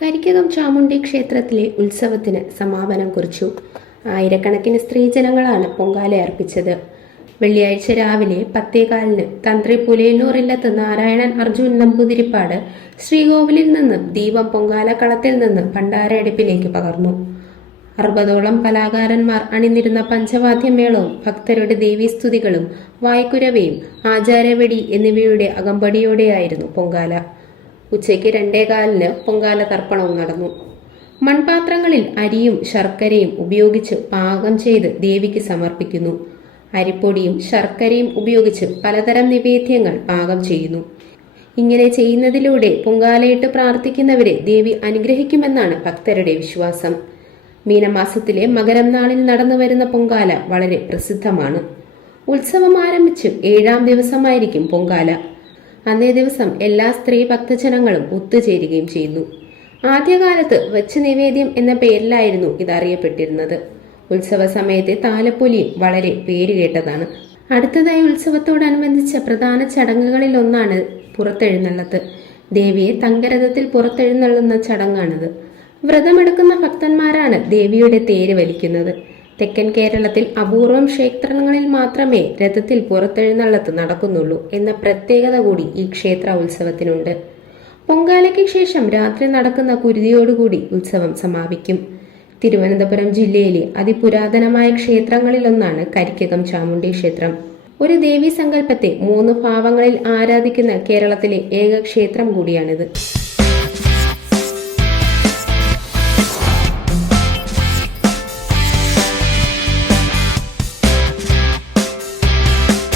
കരിക്കകം ചാമുണ്ഡി ക്ഷേത്രത്തിലെ ഉത്സവത്തിന് സമാപനം കുറിച്ചു. ആയിരക്കണക്കിന് സ്ത്രീജനങ്ങളാണ് പൊങ്കാല അർപ്പിച്ചത്. വെള്ളിയാഴ്ച രാവിലെ പത്തേകാലിന് തന്ത്രി പുലയന്നൂറില്ലത്ത് നാരായണൻ അർജുൻ നമ്പൂതിരിപ്പാട് ശ്രീകോവിലിൽ നിന്ന് ദീപം പൊങ്കാലക്കളത്തിൽ നിന്ന് ഭണ്ഡാരയടുപ്പിലേക്ക് പകർന്നു. അറുപതോളം കലാകാരന്മാർ അണിനിരുന്ന പഞ്ചവാദ്യമേളവും ഭക്തരുടെ ദേവീസ്തുതികളും വായ്ക്കുരവയും ആചാരവെടി എന്നിവയുടെ അകമ്പടിയോടെയായിരുന്നു പൊങ്കാല. ഉച്ചയ്ക്ക് രണ്ടേകാലിന് പൊങ്കാല തർപ്പണവും നടന്നു. മൺപാത്രങ്ങളിൽ അരിയും ശർക്കരയും ഉപയോഗിച്ച് പാകം ചെയ്ത് ദേവിക്ക് സമർപ്പിക്കുന്നു. അരിപ്പൊടിയും ശർക്കരയും ഉപയോഗിച്ച് പലതരം നിവേദ്യങ്ങൾ പാകം ചെയ്യുന്നു. ഇങ്ങനെ ചെയ്യുന്നതിലൂടെ പൊങ്കാലയിട്ട് പ്രാർത്ഥിക്കുന്നവരെ ദേവി അനുഗ്രഹിക്കുമെന്നാണ് ഭക്തരുടെ വിശ്വാസം. മീനമാസത്തിലെ മകരം നാളിൽ നടന്നു വരുന്ന പൊങ്കാല വളരെ പ്രസിദ്ധമാണ്. ഉത്സവം ആരംഭിച്ച് ഏഴാം ദിവസമായിരിക്കും പൊങ്കാല. അന്നേ ദിവസം എല്ലാ സ്ത്രീ ഭക്തജനങ്ങളും ഒത്തുചേരുകയും ചെയ്യുന്നു ആദ്യകാലത്ത് വച്ച് നിവേദ്യം എന്ന പേരിലായിരുന്നു ഇതറിയപ്പെട്ടിരുന്നത്. ഉത്സവ സമയത്തെ താലപ്പൊലിയും വളരെ പേരുകേട്ടതാണ് അടുത്തതായി ഉത്സവത്തോടനുബന്ധിച്ച പ്രധാന ചടങ്ങുകളിൽ ഒന്നാണ് പുറത്തെഴുന്നള്ളത്ത്. ദേവിയെ തങ്കരഥത്തിൽ പുറത്തെഴുന്നള്ളുന്ന ചടങ്ങാണിത്. വ്രതമെടുക്കുന്ന ഭക്തന്മാരാണ് ദേവിയുടെ തേര് വലിക്കുന്നത്. തെക്കൻ കേരളത്തിൽ അപൂർവം ക്ഷേത്രങ്ങളിൽ മാത്രമേ രഥത്തിൽ പുറത്തെഴുന്നള്ളത്ത് നടക്കുന്നുള്ളൂ എന്ന പ്രത്യേകത കൂടി ഈ ക്ഷേത്ര ഉത്സവത്തിനുണ്ട്. പൊങ്കാലയ്ക്ക് ശേഷം രാത്രി നടക്കുന്ന കുരുതിയോടുകൂടി ഉത്സവം സമാപിക്കും. തിരുവനന്തപുരം ജില്ലയിലെ അതിപുരാതനമായ ക്ഷേത്രങ്ങളിലൊന്നാണ് കരിക്കകം ചാമുണ്ഡി ക്ഷേത്രം. ഒരു ദേവീ സങ്കല്പത്തെ മൂന്ന് ഭാവങ്ങളിൽ ആരാധിക്കുന്ന കേരളത്തിലെ ഏക ക്ഷേത്രം കൂടിയാണിത്.